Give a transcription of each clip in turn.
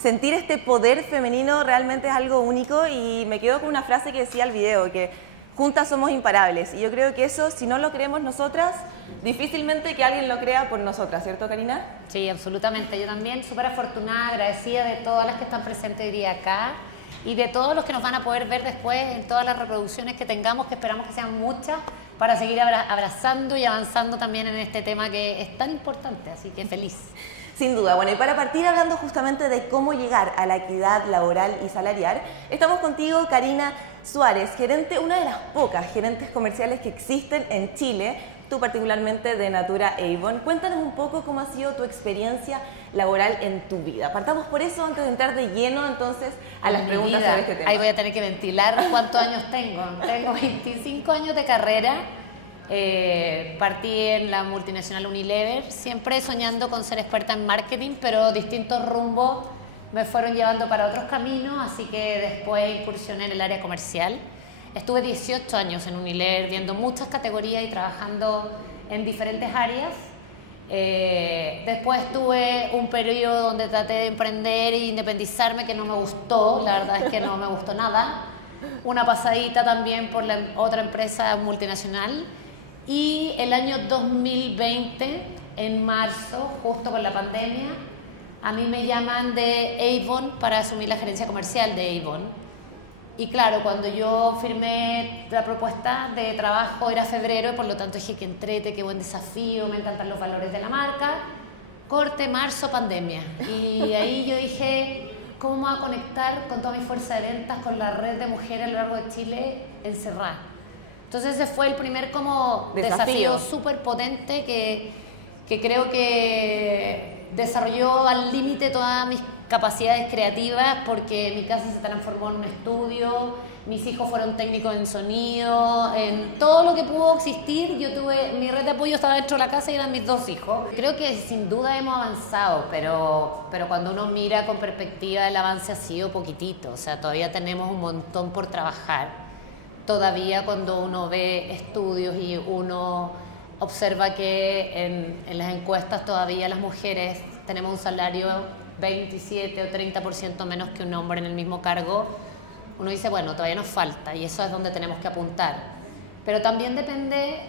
sentir este poder femenino realmente es algo único y me quedo con una frase que decía el video, que juntas somos imparables. Y yo creo que eso, si no lo creemos nosotras, difícilmente que alguien lo crea por nosotras, ¿cierto, Karina? Sí, absolutamente. Yo también súper afortunada, agradecida de todas las que están presentes hoy día acá y de todos los que nos van a poder ver después en todas las reproducciones que tengamos, que esperamos que sean muchas, para seguir abrazando y avanzando también en este tema que es tan importante, así que feliz. Sin duda. Bueno, y para partir hablando justamente de cómo llegar a la equidad laboral y salarial, estamos contigo, Karina Suárez, gerente, una de las pocas gerentes comerciales que existen en Chile, tú particularmente de Natura Avon. Cuéntanos un poco cómo ha sido tu experiencia laboral en tu vida. Partamos por eso antes de entrar de lleno entonces a las preguntas sobre este tema. Ahí voy a tener que ventilar cuántos años tengo. Tengo 25 años de carrera. Partí en la multinacional Unilever, siempre soñando con ser experta en marketing, pero distintos rumbos me fueron llevando para otros caminos, así que después incursioné en el área comercial. Estuve 18 años en Unilever, viendo muchas categorías y trabajando en diferentes áreas. Después tuve un periodo donde traté de emprender e independizarme, que no me gustó, la verdad es que no me gustó nada. Una pasadita también por la otra empresa multinacional. Y el año 2020, en marzo, justo con la pandemia, a mí me llaman de Avon para asumir la gerencia comercial de Avon. Y claro, cuando yo firmé la propuesta de trabajo era febrero, y por lo tanto dije que entrete, qué buen desafío, me encantan los valores de la marca. Corte, marzo, pandemia. Y ahí yo dije, ¿cómo me voy a conectar con toda mi fuerza de ventas, con la red de mujeres a lo largo de Chile encerrada? Entonces ese fue el primer como desafío súper potente que creo que desarrolló al límite todas mis capacidades creativas, porque mi casa se transformó en un estudio, mis hijos fueron técnicos en sonido, en todo lo que pudo existir. Yo tuve, mi red de apoyo estaba dentro de la casa y eran mis 2 hijos. Creo que sin duda hemos avanzado, pero cuando uno mira con perspectiva el avance ha sido poquitito, o sea, todavía tenemos un montón por trabajar. Todavía cuando uno ve estudios y uno observa que en las encuestas todavía las mujeres tenemos un salario 27 o 30% menos que un hombre en el mismo cargo, uno dice, bueno, todavía nos falta y eso es donde tenemos que apuntar. Pero también depende,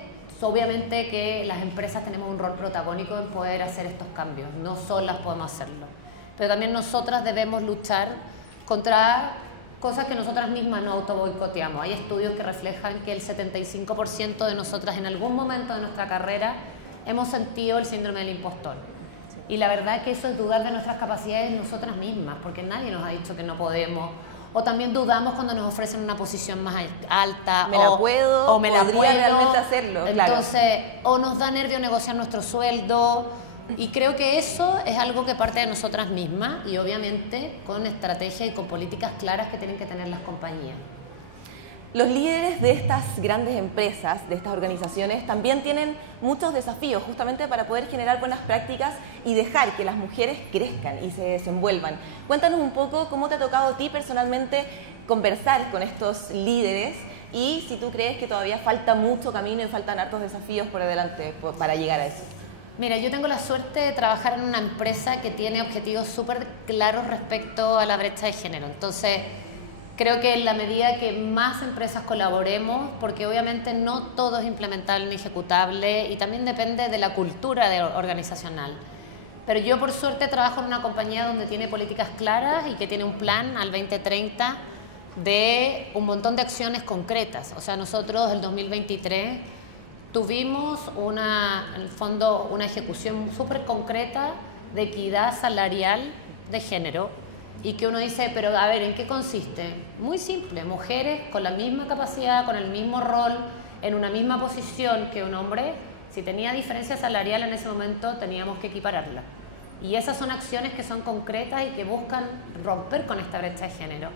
obviamente, que las empresas tenemos un rol protagónico en poder hacer estos cambios, no solas podemos hacerlo. Pero también nosotras debemos luchar contra cosas que nosotras mismas no autoboicoteamos. Hay estudios que reflejan que el 75% de nosotras en algún momento de nuestra carrera hemos sentido el síndrome del impostor. Y la verdad es que eso es dudar de nuestras capacidades nosotras mismas, porque nadie nos ha dicho que no podemos. O también dudamos cuando nos ofrecen una posición más alta. ¿Me la puedo? O me la puedo realmente hacerlo. Entonces, claro. O nos da nervio negociar nuestro sueldo. Y creo que eso es algo que parte de nosotras mismas y obviamente con estrategia y con políticas claras que tienen que tener las compañías. Los líderes de estas grandes empresas, de estas organizaciones, también tienen muchos desafíos justamente para poder generar buenas prácticas y dejar que las mujeres crezcan y se desenvuelvan. Cuéntanos un poco cómo te ha tocado a ti personalmente conversar con estos líderes y si tú crees que todavía falta mucho camino y faltan hartos desafíos por delante para llegar a eso. Mira, yo tengo la suerte de trabajar en una empresa que tiene objetivos súper claros respecto a la brecha de género. Entonces, creo que en la medida que más empresas colaboremos, porque obviamente no todo es implementable ni ejecutable y también depende de la cultura organizacional. Pero yo por suerte trabajo en una compañía donde tiene políticas claras y que tiene un plan al 2030 de un montón de acciones concretas. O sea, nosotros el 2023... tuvimos en el fondo una ejecución súper concreta de equidad salarial de género y que uno dice, pero a ver, ¿en qué consiste? Muy simple, mujeres con la misma capacidad, con el mismo rol, en una misma posición que un hombre, si tenía diferencia salarial en ese momento teníamos que equipararla. Y esas son acciones que son concretas y que buscan romper con esta brecha de género.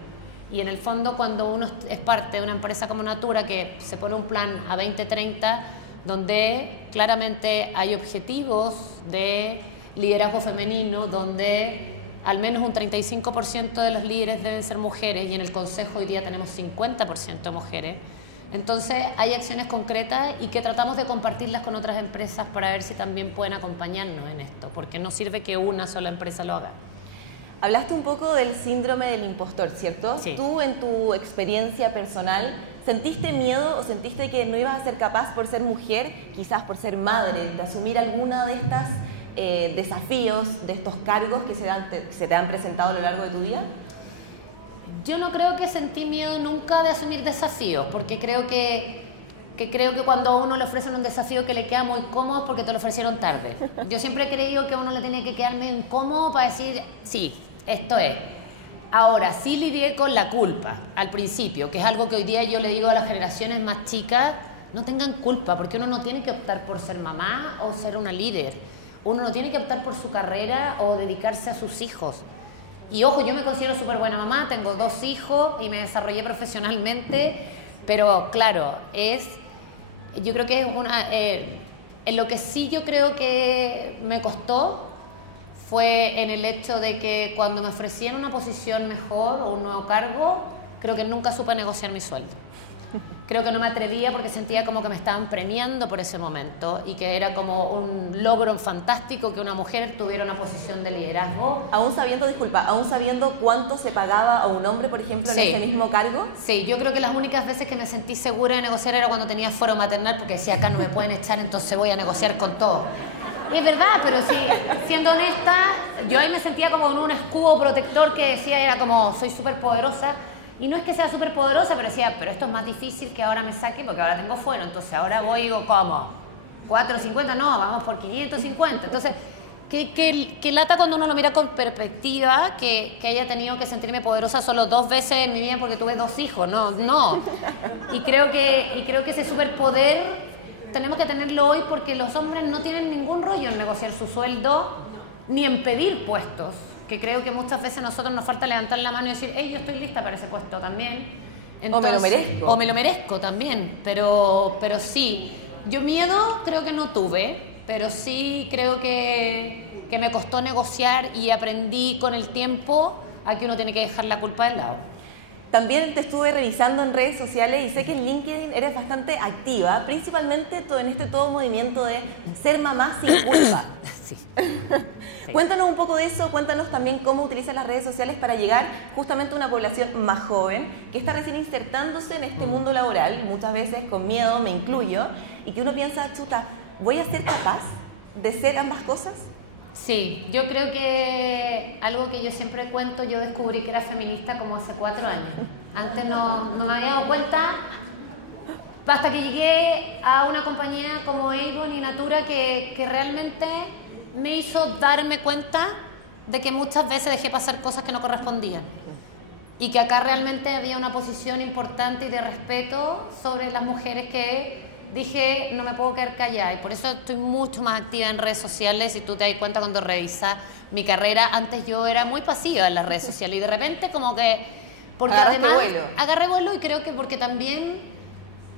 Y en el fondo cuando uno es parte de una empresa como Natura que se pone un plan a 2030 donde claramente hay objetivos de liderazgo femenino, donde al menos un 35% de los líderes deben ser mujeres y en el consejo hoy día tenemos 50% de mujeres. Entonces hay acciones concretas y que tratamos de compartirlas con otras empresas para ver si también pueden acompañarnos en esto, porque no sirve que una sola empresa lo haga. Hablaste un poco del síndrome del impostor, ¿cierto? Sí. Tú, en tu experiencia personal, ¿sentiste miedo o sentiste que no ibas a ser capaz por ser mujer, quizás por ser madre, de asumir alguna de estas desafíos, de estos cargos que se te han presentado a lo largo de tu vida? Yo no creo que sentí miedo nunca de asumir desafíos, porque creo que cuando a uno le ofrecen un desafío que le queda muy cómodo es porque te lo ofrecieron tarde. Yo siempre he creído que a uno le tiene que quedar medio incómodo para decir, sí, esto es. Ahora, sí lidié con la culpa al principio, que es algo que hoy día yo le digo a las generaciones más chicas, no tengan culpa, porque uno no tiene que optar por ser mamá o ser una líder. Uno no tiene que optar por su carrera o dedicarse a sus hijos. Y ojo, yo me considero súper buena mamá, tengo 2 hijos y me desarrollé profesionalmente, pero claro, yo creo que es en lo que sí yo creo que me costó fue en el hecho de que cuando me ofrecían una posición mejor o un nuevo cargo, creo que nunca supe negociar mi sueldo. Creo que no me atrevía porque sentía como que me estaban premiando por ese momento y que era como un logro fantástico que una mujer tuviera una posición de liderazgo. Aún sabiendo cuánto se pagaba a un hombre, por ejemplo, en ese mismo cargo. Sí, yo creo que las únicas veces que me sentí segura de negociar era cuando tenía fuero maternal, porque decía, acá no me pueden echar, entonces voy a negociar con todo. Y es verdad, pero sí, siendo honesta, yo ahí me sentía como en un escudo protector que decía, era como, soy súper poderosa. Y no es que sea súper poderosa, pero decía, pero esto es más difícil que ahora me saque porque ahora tengo fuero. Entonces ahora voy y digo, ¿cómo? ¿450? No, vamos por 550. Entonces, que lata cuando uno lo mira con perspectiva, que haya tenido que sentirme poderosa solo 2 veces en mi vida porque tuve 2 hijos. No. Y creo que ese superpoder tenemos que tenerlo hoy porque los hombres no tienen ningún rollo en negociar su sueldo ni en pedir puestos. Que creo que muchas veces a nosotros nos falta levantar la mano y decir, hey, yo estoy lista para ese puesto también. Entonces, o me lo merezco. O me lo merezco también, pero sí. Yo miedo creo que no tuve, pero sí creo que me costó negociar y aprendí con el tiempo a que uno tiene que dejar la culpa de lado. También te estuve revisando en redes sociales y sé que en LinkedIn eres bastante activa, principalmente en todo movimiento de ser mamá sin culpa. Sí. Cuéntanos un poco de eso, cuéntanos también cómo utilizas las redes sociales para llegar justamente a una población más joven que está recién insertándose en este mundo laboral, muchas veces con miedo, me incluyo, y que uno piensa, chuta, ¿voy a ser capaz de ser ambas cosas? Sí, yo creo que algo que yo siempre cuento, yo descubrí que era feminista como hace 4 años. Antes no me había dado cuenta, hasta que llegué a una compañía como Avon y Natura que realmente me hizo darme cuenta de que muchas veces dejé pasar cosas que no correspondían. Y que acá realmente había una posición importante y de respeto sobre las mujeres que dije, no me puedo quedar callada, y por eso estoy mucho más activa en redes sociales. Y tú te das cuenta cuando revisas mi carrera, antes yo era muy pasiva en las redes sociales y de repente como que, porque además agarré vuelo, y creo que porque también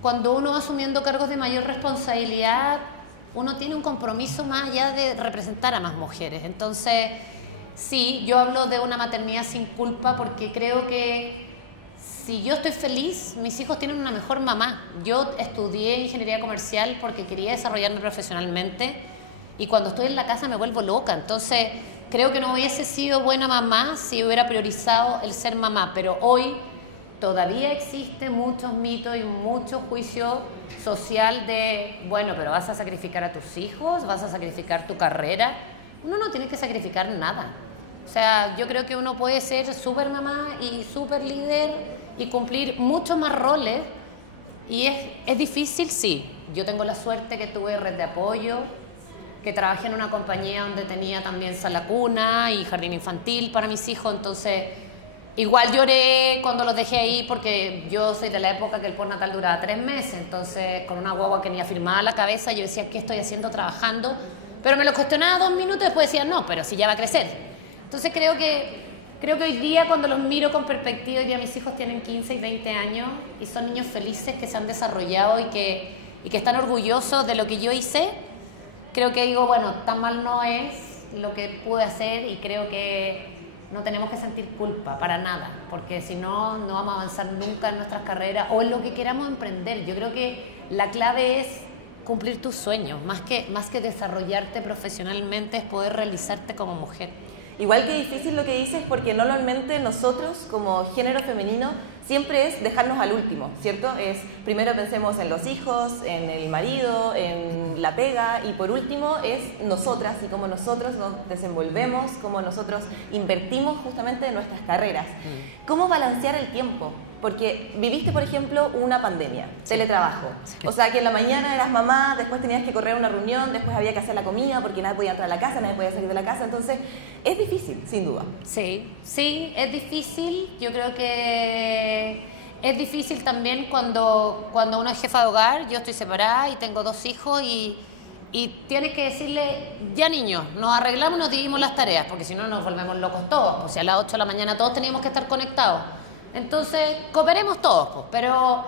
cuando uno va asumiendo cargos de mayor responsabilidad, uno tiene un compromiso más allá de representar a más mujeres. Entonces, sí, yo hablo de una maternidad sin culpa porque creo que si yo estoy feliz, mis hijos tienen una mejor mamá. Yo estudié ingeniería comercial porque quería desarrollarme profesionalmente y cuando estoy en la casa me vuelvo loca. Entonces, creo que no hubiese sido buena mamá si hubiera priorizado el ser mamá. Pero hoy todavía existe muchos mitos y mucho juicio social de, bueno, pero vas a sacrificar a tus hijos, vas a sacrificar tu carrera. Uno no tiene que sacrificar nada. O sea, yo creo que uno puede ser súper mamá y súper líder y cumplir muchos más roles. Y es difícil, sí. Yo tengo la suerte que tuve red de apoyo, que trabajé en una compañía donde tenía también sala cuna y jardín infantil para mis hijos. Entonces, igual lloré cuando los dejé ahí porque yo soy de la época que el postnatal duraba 3 meses. Entonces, con una guagua que ni afirmaba la cabeza, yo decía, ¿qué estoy haciendo trabajando? Pero me lo cuestionaba 2 minutos y después decía, no, pero si ya va a crecer. Entonces creo que hoy día cuando los miro con perspectiva, hoy día mis hijos tienen 15 y 20 años y son niños felices que se han desarrollado y que están orgullosos de lo que yo hice. Creo que digo, bueno, tan mal no es lo que pude hacer y creo que no tenemos que sentir culpa para nada, porque si no, no vamos a avanzar nunca en nuestras carreras o en lo que queramos emprender. Yo creo que la clave es cumplir tus sueños, más que desarrollarte profesionalmente, es poder realizarte como mujer. Igual que difícil lo que dices, porque normalmente nosotros como género femenino siempre es dejarnos al último, ¿cierto? Es primero pensemos en los hijos, en el marido, en la pega, y por último es nosotras y cómo nosotros nos desenvolvemos, cómo nosotros invertimos justamente en nuestras carreras. ¿Cómo balancear el tiempo? Porque viviste, por ejemplo, una pandemia, teletrabajo. O sea, que en la mañana eras mamá, después tenías que correr a una reunión, después había que hacer la comida porque nadie podía entrar a la casa, nadie podía salir de la casa. Entonces, es difícil, sin duda. Sí, sí, es difícil. Yo creo que es difícil también cuando uno es jefa de hogar. Yo estoy separada y tengo 2 hijos y tienes que decirle, ya niños, nos arreglamos y nos dividimos las tareas, porque si no nos volvemos locos todos. O sea, a las 8 de la mañana todos teníamos que estar conectados. Entonces, cooperemos todos, pues, pero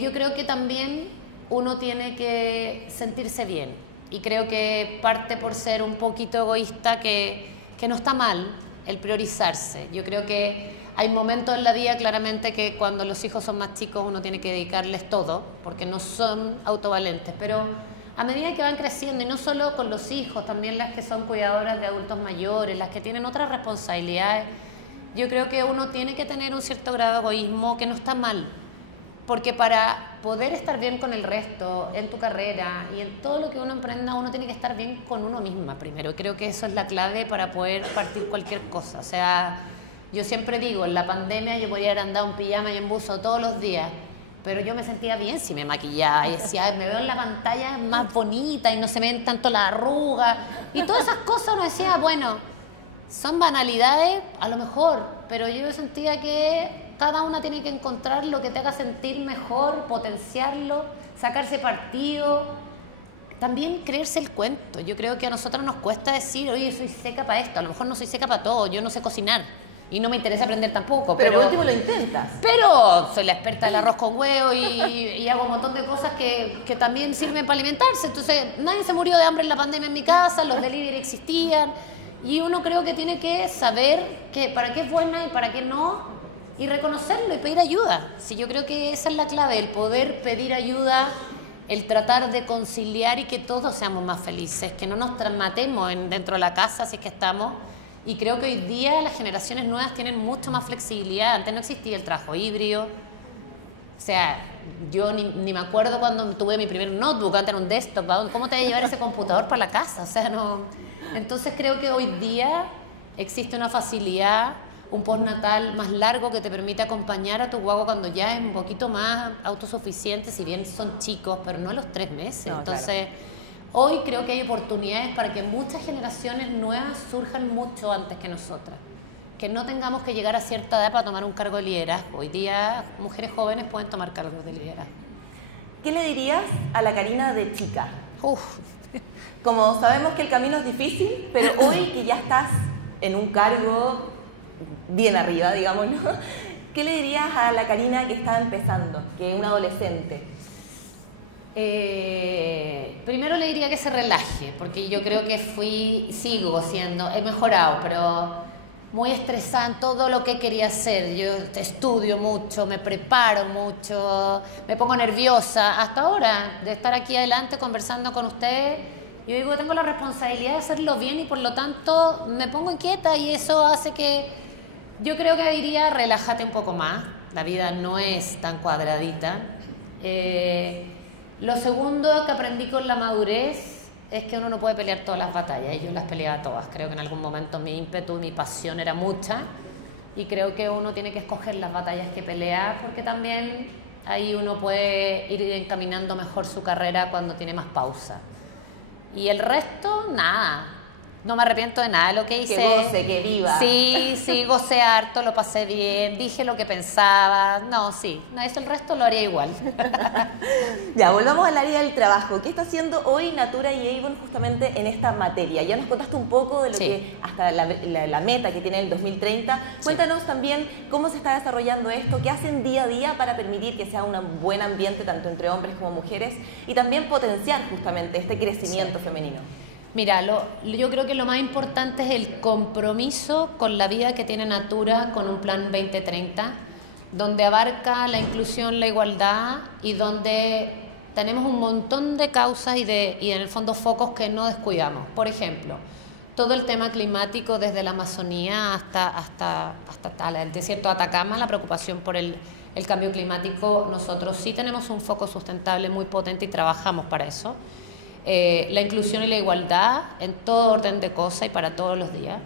yo creo que también uno tiene que sentirse bien, y creo que parte por ser un poquito egoísta, que no está mal el priorizarse. Yo creo que hay momentos en la vida claramente que cuando los hijos son más chicos uno tiene que dedicarles todo, porque no son autovalentes, pero a medida que van creciendo, y no solo con los hijos, también las que son cuidadoras de adultos mayores, las que tienen otras responsabilidades, yo creo que uno tiene que tener un cierto grado de egoísmo, que no está mal, porque para poder estar bien con el resto, en tu carrera y en todo lo que uno emprenda, uno tiene que estar bien con uno misma primero. Creo que eso es la clave para poder partir cualquier cosa. O sea, yo siempre digo, en la pandemia yo podía haber andado en pijama y en buzo todos los días, pero yo me sentía bien si me maquillaba y decía, "Ay, me veo en la pantalla más bonita y no se me ven tanto las arrugas", y todas esas cosas uno decía, bueno, son banalidades a lo mejor, pero yo sentía que cada una tiene que encontrar lo que te haga sentir mejor, potenciarlo, sacarse partido, también creerse el cuento. Yo creo que a nosotros nos cuesta decir, oye, soy seca para esto, a lo mejor no soy seca para todo, yo no sé cocinar y no me interesa aprender tampoco. Pero por último lo intentas. Pero soy la experta del arroz con huevo y hago un montón de cosas que también sirven para alimentarse. Entonces, nadie se murió de hambre en la pandemia en mi casa, los delivery existían. Y uno creo que tiene que saber que para qué es buena y para qué no, y reconocerlo y pedir ayuda. Sí, yo creo que esa es la clave, el poder pedir ayuda, el tratar de conciliar y que todos seamos más felices, que no nos matemos dentro de la casa si es que estamos. Y creo que hoy día las generaciones nuevas tienen mucho más flexibilidad. Antes no existía el trabajo híbrido. O sea, yo ni me acuerdo cuando tuve mi primer notebook, antes era un desktop. ¿Cómo te vas a llevar ese computador para la casa? O sea, no. Entonces creo que hoy día existe una facilidad, un postnatal más largo que te permite acompañar a tu guagua cuando ya es un poquito más autosuficiente, si bien son chicos, pero no a los 3 meses. No, entonces, claro, hoy creo que hay oportunidades para que muchas generaciones nuevas surjan mucho antes que nosotras. Que no tengamos que llegar a cierta edad para tomar un cargo de liderazgo. Hoy día mujeres jóvenes pueden tomar cargos de liderazgo. ¿Qué le dirías a la Karina de chica? Uf. Como sabemos que el camino es difícil, pero hoy que ya estás en un cargo bien arriba, digamos, ¿no? ¿Qué le dirías a la Karina que está empezando, que es una adolescente? Primero le diría que se relaje, porque yo creo que sigo siendo, he mejorado, pero muy estresada en todo lo que quería hacer. Yo estudio mucho, me preparo mucho, me pongo nerviosa. Hasta ahora, de estar aquí adelante conversando con ustedes, yo digo que tengo la responsabilidad de hacerlo bien y por lo tanto me pongo inquieta, y eso hace que yo creo que diría, relájate un poco más. La vida no es tan cuadradita. Lo segundo que aprendí con la madurez es que uno no puede pelear todas las batallas, y yo las peleaba todas. Creo que en algún momento mi ímpetu y mi pasión era mucha, y creo que uno tiene que escoger las batallas que pelea, porque también ahí uno puede ir encaminando mejor su carrera cuando tiene más pausa. Y el resto, nada. No me arrepiento de nada de lo que hice. Que goce, que viva. Sí, gocé harto, lo pasé bien, dije lo que pensaba. No, sí, no, eso el resto lo haría igual. Ya, volvamos al área del trabajo. ¿Qué está haciendo hoy Natura y Avon justamente en esta materia? Ya nos contaste un poco de lo que hasta la meta que tiene el 2030. Cuéntanos también cómo se está desarrollando esto, qué hacen día a día para permitir que sea un buen ambiente tanto entre hombres como mujeres, y también potenciar justamente este crecimiento femenino. Mira, yo creo que lo más importante es el compromiso con la vida que tiene Natura, con un plan 2030, donde abarca la inclusión, la igualdad, y donde tenemos un montón de causas y en el fondo focos que no descuidamos. Por ejemplo, todo el tema climático desde la Amazonía hasta el desierto de Atacama, la preocupación por el cambio climático, nosotros sí tenemos un foco sustentable muy potente y trabajamos para eso. La inclusión y la igualdad en todo orden de cosas y para todos los días.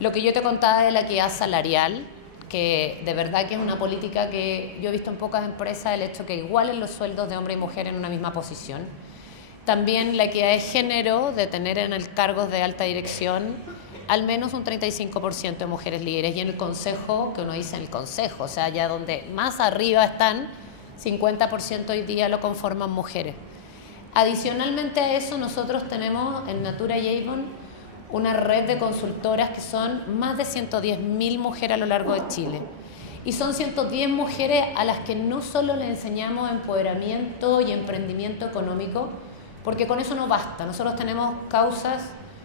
Lo que yo te contaba de la equidad salarial, que de verdad que es una política que yo he visto en pocas empresas, el hecho que igualen los sueldos de hombre y mujer en una misma posición. También la equidad de género, de tener en el cargos de alta dirección al menos un 35% de mujeres líderes, y en el consejo, que uno dice en el consejo, o sea, ya donde más arriba están, 50% hoy día lo conforman mujeres. Adicionalmente a eso, nosotros tenemos en Natura y Avon una red de consultoras que son más de 110.000 mujeres a lo largo de Chile. Y son 110 mujeres a las que no solo le enseñamos empoderamiento y emprendimiento económico, porque con eso no basta. Nosotros tenemos causas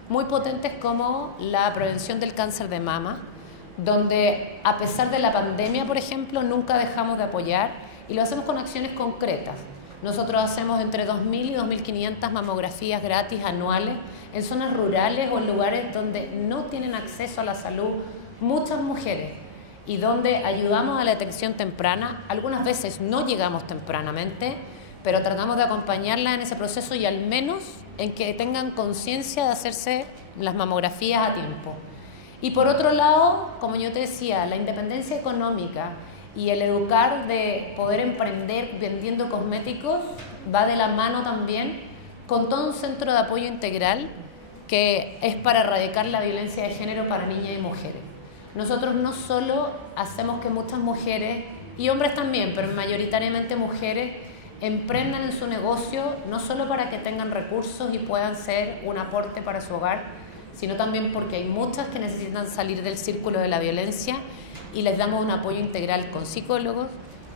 muy potentes como la prevención del cáncer de mama, donde a pesar de la pandemia, por ejemplo, nunca dejamos de apoyar, y lo hacemos con acciones concretas. Nosotros hacemos entre 2.000 y 2.500 mamografías gratis anuales en zonas rurales o en lugares donde no tienen acceso a la salud muchas mujeres, y donde ayudamos a la detección temprana. Algunas veces no llegamos tempranamente, pero tratamos de acompañarlas en ese proceso y al menos en que tengan conciencia de hacerse las mamografías a tiempo. Y por otro lado, como yo te decía, la independencia económica y el educar de poder emprender vendiendo cosméticos va de la mano también con todo un centro de apoyo integral que es para erradicar la violencia de género para niñas y mujeres. Nosotros no solo hacemos que muchas mujeres, y hombres también, pero mayoritariamente mujeres, emprendan en su negocio, no solo para que tengan recursos y puedan ser un aporte para su hogar, sino también porque hay muchas que necesitan salir del círculo de la violencia, y les damos un apoyo integral con psicólogos,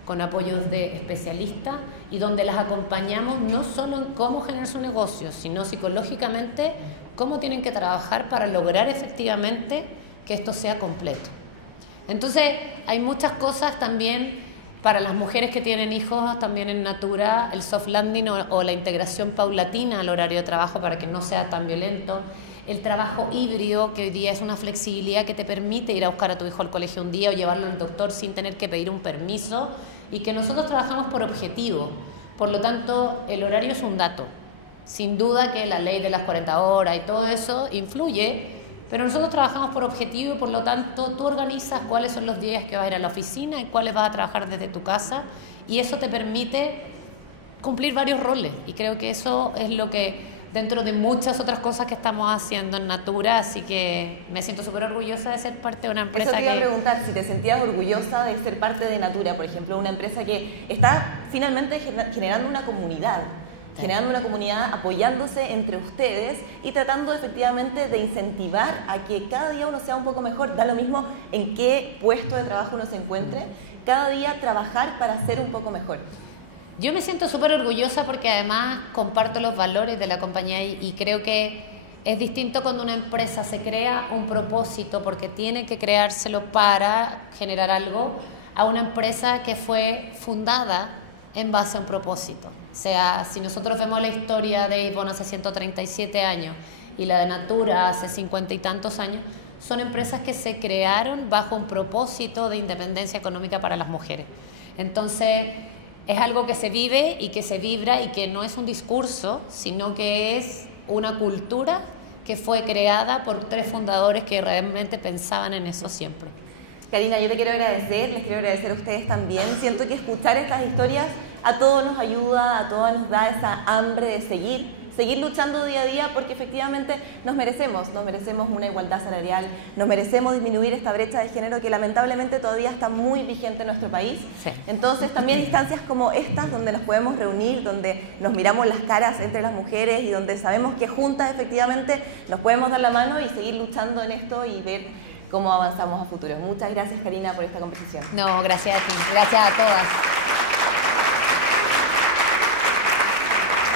con apoyos de especialistas, y donde las acompañamos no solo en cómo generar su negocio, sino psicológicamente cómo tienen que trabajar para lograr efectivamente que esto sea completo. Entonces hay muchas cosas también para las mujeres que tienen hijos, también en Natura, el soft landing o la integración paulatina al horario de trabajo para que no sea tan violento. El trabajo híbrido, que hoy día es una flexibilidad que te permite ir a buscar a tu hijo al colegio un día o llevarlo al doctor sin tener que pedir un permiso, y que nosotros trabajamos por objetivo. Por lo tanto, el horario es un dato. Sin duda que la ley de las 40 horas y todo eso influye, pero nosotros trabajamos por objetivo, y por lo tanto tú organizas cuáles son los días que vas a ir a la oficina y cuáles vas a trabajar desde tu casa, y eso te permite cumplir varios roles, y creo que eso es lo que dentro de muchas otras cosas que estamos haciendo en Natura, así que me siento súper orgullosa de ser parte de una empresa. Eso te iba a preguntar, si te sentías orgullosa de ser parte de Natura, por ejemplo, una empresa que está finalmente generando una comunidad, apoyándose entre ustedes y tratando efectivamente de incentivar a que cada día uno sea un poco mejor. Da lo mismo en qué puesto de trabajo uno se encuentre, cada día trabajar para ser un poco mejor. Yo me siento súper orgullosa porque además comparto los valores de la compañía, y creo que es distinto cuando una empresa se crea un propósito porque tiene que creárselo para generar algo, a una empresa que fue fundada en base a un propósito. O sea, si nosotros vemos la historia de Avon hace 137 años y la de Natura hace 50 y tantos años, son empresas que se crearon bajo un propósito de independencia económica para las mujeres. Entonces, es algo que se vive y que se vibra, y que no es un discurso, sino que es una cultura que fue creada por 3 fundadores que realmente pensaban en eso siempre. Karina, yo te quiero agradecer, les quiero agradecer a ustedes también. Siento que escuchar estas historias a todos nos ayuda, a todos nos da esa hambre de seguir luchando día a día, porque efectivamente nos merecemos una igualdad salarial, nos merecemos disminuir esta brecha de género que lamentablemente todavía está muy vigente en nuestro país. Sí. Entonces también instancias como estas, donde nos podemos reunir, donde nos miramos las caras entre las mujeres y donde sabemos que juntas efectivamente nos podemos dar la mano y seguir luchando en esto y ver cómo avanzamos a futuro. Muchas gracias, Karina, por esta conversación. No, gracias a ti, gracias a todas.